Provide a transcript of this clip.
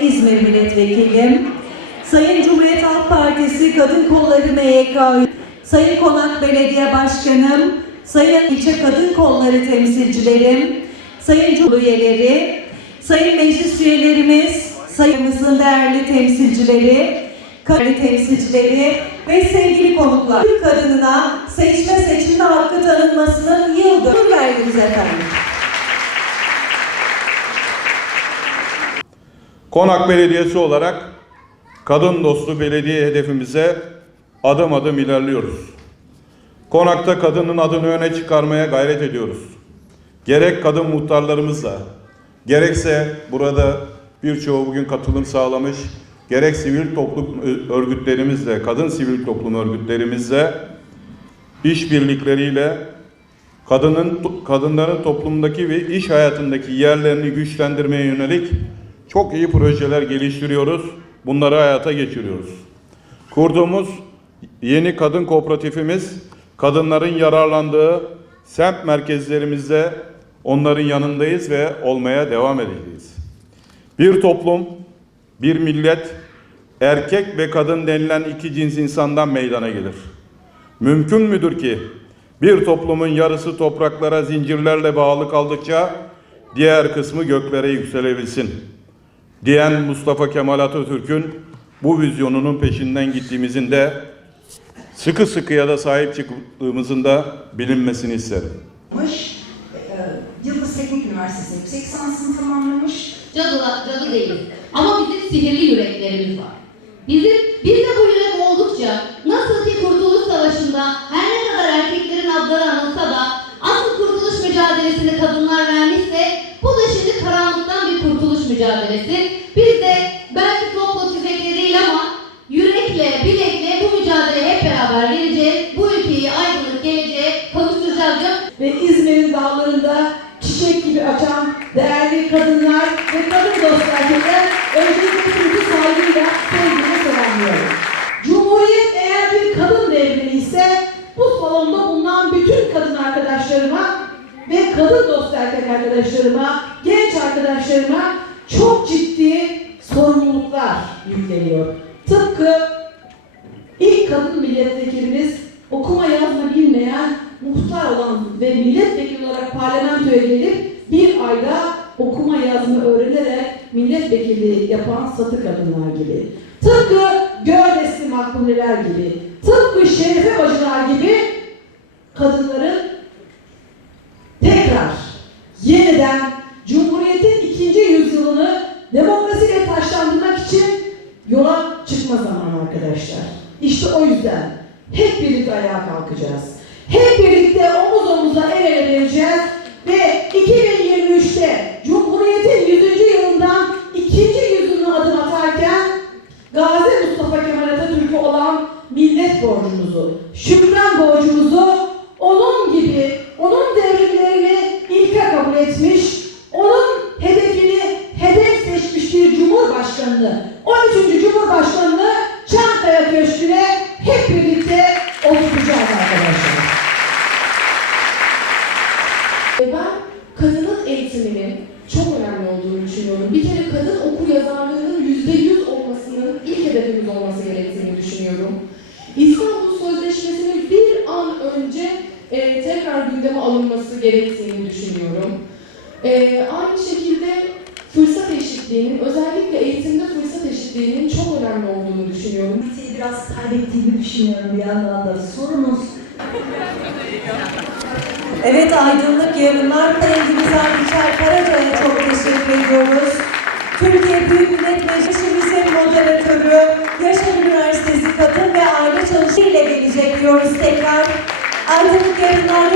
İzmir Milletvekilim, Sayın Cumhuriyet Halk Partisi Kadın Kolları MYK, Sayın Konak Belediye Başkanım, Sayın İlçe Kadın Kolları temsilcilerim, Sayın Cumhur Sayın Meclis üyelerimiz, sayımızın değerli temsilcileri, kadın temsilcileri ve sevgili konuklar. Türk kadınına seçme seçilme hakkı tanınmasının yıl dönümü verdiniz efendim. Konak Belediyesi olarak kadın dostu belediye hedefimize adım adım ilerliyoruz. Konak'ta kadının adını öne çıkarmaya gayret ediyoruz. Gerek kadın muhtarlarımızla, gerekse burada birçoğu bugün katılım sağlamış, gerek sivil toplum örgütlerimizle, kadın sivil toplum örgütlerimizle işbirlikleriyle kadının kadınların toplumdaki ve iş hayatındaki yerlerini güçlendirmeye yönelik çok iyi projeler geliştiriyoruz. Bunları hayata geçiriyoruz. Kurduğumuz yeni kadın kooperatifimiz kadınların yararlandığı semt merkezlerimizde onların yanındayız ve olmaya devam edeceğiz. Bir toplum, bir millet, erkek ve kadın denilen iki cins insandan meydana gelir. Mümkün müdür ki bir toplumun yarısı topraklara zincirlerle bağlı kaldıkça diğer kısmı göklere yükselebilsin? Diyen Mustafa Kemal Atatürk'ün bu vizyonunun peşinden gittiğimizin de sıkı sıkıya da sahip çıktığımızın da bilinmesini isterim. tamamlamış. Ee, Yıldız Teknik Üniversitesi yüksek lisansını tamamlamış. Cadılar, cadı değiliz. Ama bizim sihirli yüreklerimiz var. Bizim, bizde bu yürek oldukça nasıl ki Kurtuluş Savaşı'nda her ne kadar erkeklerin adları anılsa da asıl kurtuluş mücadelesini kadınlar vermişse bu da şimdi karanlıktan bir kurtuluş mücadelesi. Çiçek gibi açan değerli kadınlar ve kadın dost erkekler öncelikle hepinizi saygıyla, sevgiyle selamlıyorum. Cumhuriyet eğer bir kadın devrimi ise bu salonda bulunan bütün kadın arkadaşlarıma ve kadın dost erkek arkadaşlarıma, genç arkadaşlarıma çok ciddi sorumluluklar yükleniyor. Tıpkı İlk kadın milletvekilimiz okuma yazma bilmeyen muhtar olan ve milletvekili olarak parlamentoya gelip bir ayda okuma yazma öğrenerek milletvekili yapan satı kadınlar gibi. Tıpkı Gördesli makbuleler gibi, tıpkı Şerife bacılar gibi kadınların tekrar yeniden Cumhuriyet'in ikinci yüzyılını demokrasiyle taşlandırmak için yola çıkma zamanı arkadaşlar. İşte o yüzden hep birlikte ayağa kalkacağız. Hep birlikte omuz omuza el ele vereceğiz ve 2023'te Cumhuriyet'in 100. yılından ikinci yüzyılına adım atarken Gazi Mustafa Kemal Atatürk'e olan millet borcumuzu, şükran borcumuzu onun gibi, onun devrimlerini ilke kabul etmiş, onun hedefini hedef seçmiş bir cumhurbaşkanını, 13. Cumhurbaşkanını Çankaya Köşkü'ne hep birlikte oturtacağız arkadaşlar. E Ben kadının eğitiminin çok önemli olduğunu düşünüyorum. Bir kere kadın okur yazarlığının yüzde yüz olmasının ilk hedefimiz olması gerektiğini düşünüyorum. İstanbul Sözleşmesi'nin bir an önce e, tekrar gündeme alınması gerektiğini düşünüyorum. E, aynı şekilde fırsat eşitliğinin, özellikle eğitimde fırsat eşitliğinin çok önemli olduğunu düşünüyorum. Biraz kaybettiğimi düşünüyorum bir yandan da. Sorunuz. Evet Aydınlık Yarınlar Kalendimiz Ardiçer Karaca'ya çok teşekkür ediyoruz. Türkiye Büyük Millet Meclisimizin moderatörü, Yaşar Üniversitesi Kadın ve Aile Çalışma ile gelecek diyoruz tekrar. Aydınlık Yarınlar